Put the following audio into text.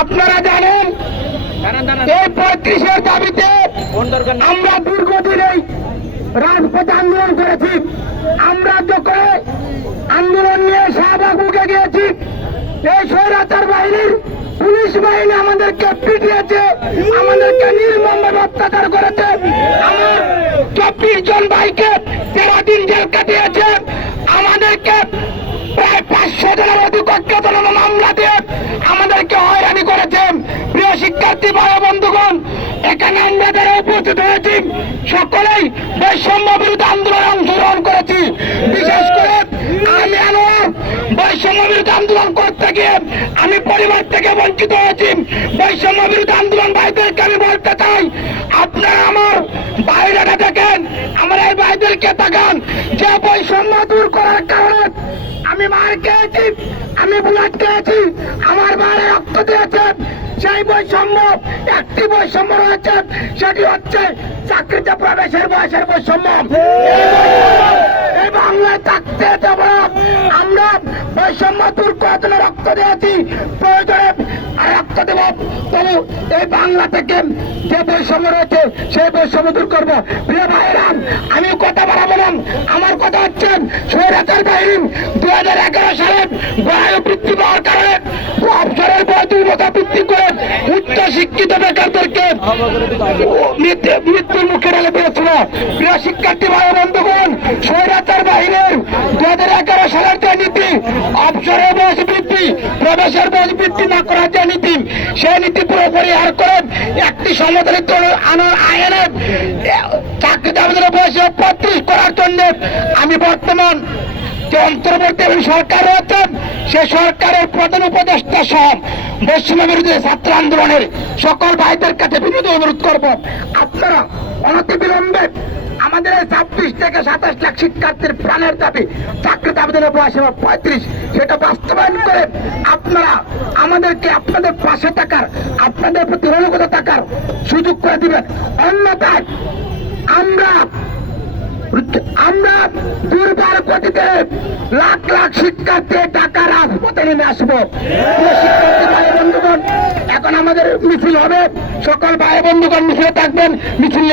আপনারা জানেন, এই পঁয়ত্রিশের দাবিতে আমরা দীর্ঘদিন এই রাজপথে আন্দোলন করেছি। আমরা যখন আন্দোলন নিয়ে শাহবাগুকে গিয়েছি, এই স্বৈরাচার বাহিনীর পুলিশ বাহিনী আমাদেরকে পিটিয়েছে, আমাদেরকে নির্মমভাবে অত্যাচার করেছে। আমার চব্বিশ জন ভাইকে তেরো দিন জেল কাটিয়েছে। আমাদেরকে পাঁচশো জনের অধিক আমাদেরকে হয়রানি করেছেন। প্রিয় শিক্ষার্থী, ভাই, বন্ধুগণ, এখানে আমরা যারা উপস্থিত হয়েছি। সকলেই বৈষম্য বিরোধী আন্দোলনে অংশগ্রহণ করেছি। বিশেষ করে আমি আনোয়ার, বৈষম্য বিরোধী আন্দোলন করতে গিয়ে আমি পরিবার থেকে বঞ্চিত হয়েছি। বৈষম্য বিরোধী আন্দোলন ভাইদেরকে আমি বলতে চাই, আপনারা আমার বাইরেটা দেখেন। আমার এই ভাইদেরকে তাকান। যে বৈষম্য দূর করার আমি মার খেয়েছি, আমি বুলেট খেয়েছি, আমার মারে রক্ত দিয়েছে। সেই বৈষম্য, একটি বৈষম্য রয়েছে, সেটি হচ্ছে চাকরিতে প্রবেশের বয়সের বৈষম্য। এই আমরা বৈষম্য দূর করার রক্ত দিয়েছি। প্রয়োজনে দেব। তবু এই বাংলা থেকে যে বৈষম্য রয়েছে, সেই বৈষম্য দূর করব। প্রিয় ভাইরাম আমি কথা বাড়াবো না আমার কথা হচ্ছে স্বৈরাচার বাহিনী দু হাজার এগারো সালে বায়ু বৃদ্ধি পাওয়ার কারণে অবসরের পর দুই বছর বৃদ্ধি করে উচ্চ শিক্ষিত বেকারদেরকে মৃত্যু- মৃত্যুর মুখে ঢেলে দিয়েছিল। প্রিয় শিক্ষার্থী ভাই বন্ধুগণ, স্বৈরাচার বাহিনীর দু হাজার এগারো সালের যে নীতি, অবসরের বয়স বৃদ্ধি, প্রবেশের বয়স বৃদ্ধি না করার যে নীতি সেই নীতি পুরোপুরি হার করে একটি সমতলিত আনার আইনে চাকরিতে আমাদের বয়সে পঁয়ত্রিশ করার জন্য আমি বর্তমান যে অন্তর্বর্তী সরকার রয়েছেন সে সরকারের প্রধান উপদেষ্টা সহ পশ্চিম বিরোধী ছাত্র আন্দোলনের সকল ভাইদের কাছে বিনোদ অনুরোধ করব। আপনারা অনতি বিলম্বে আমাদের ছাব্বিশ থেকে সাতাশ লাখ শিক্ষার্থীর প্রাণের দাবি চাকরিতে আবেদনের বয়স এবার পঁয়ত্রিশ। সেটা বাস্তবায়ন করে আপনারা আমাদেরকে আপনাদের পাশে থাকার, আপনাদের প্রতি অনুগত থাকার সুযোগ করে দিবেন। অন্যথায় আমরা আমরা দুর্বার গতিতে লাখ লাখ শিক্ষার্থী টাকা রাজপথে নেমে আসব। এখন আমাদের মিছিল হবে। সকল ভাই, বন্ধুগণ মিছিলে থাকবেন। মিছিল